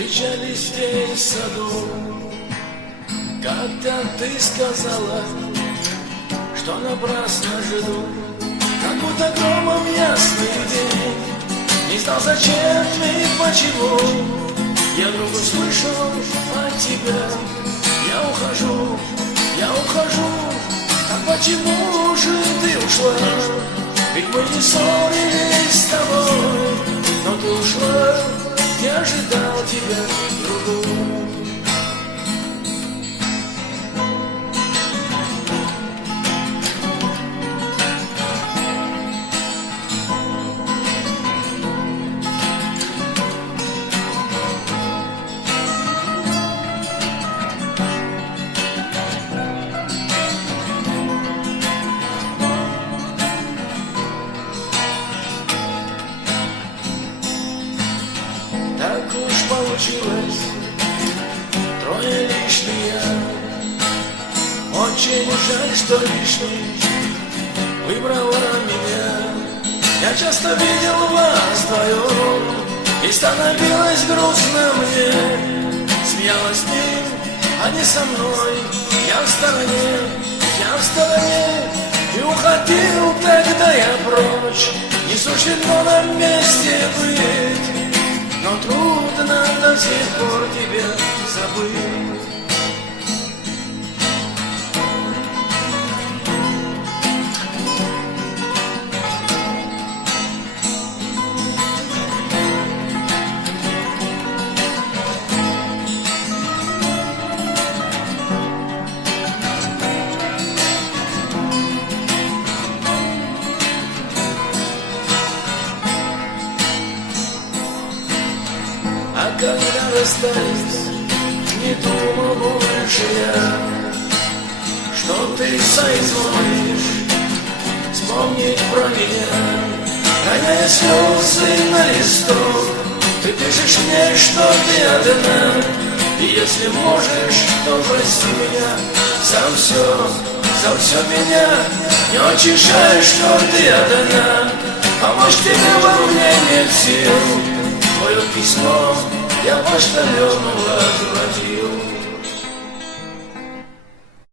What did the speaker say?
встречались здесь в саду. Как-то ты сказала, что напрасно жду, как будто громом ясный день. Не знал зачем и почему, я вдруг услышал от тебя. Я ухожу, а почему же ты ушла? Ведь мы не ссорились с тобой, но ты ушла, я ожидал тебя другую. Так уж получилось, трое лишние. Очень жаль, что лишний выбрала меня. Я часто видел вас вдвоем, и становилось грустно мне. Смеялась с ним, а не со мной. Я в стороне, и уходил тогда я прочь. Не суждено нам вместе быть, но трудно до сих пор тебя забыть. А когда расстались, не думал больше я, что ты соизволишь вспомнить про меня. Роняя слезы на листок, ты пишешь мне, что ты одна. И если можешь, то прости меня за все меня. Не очень жаль, что ты одна, помочь тебе во мне нет сил. Твое письмо я почтальону возвратил.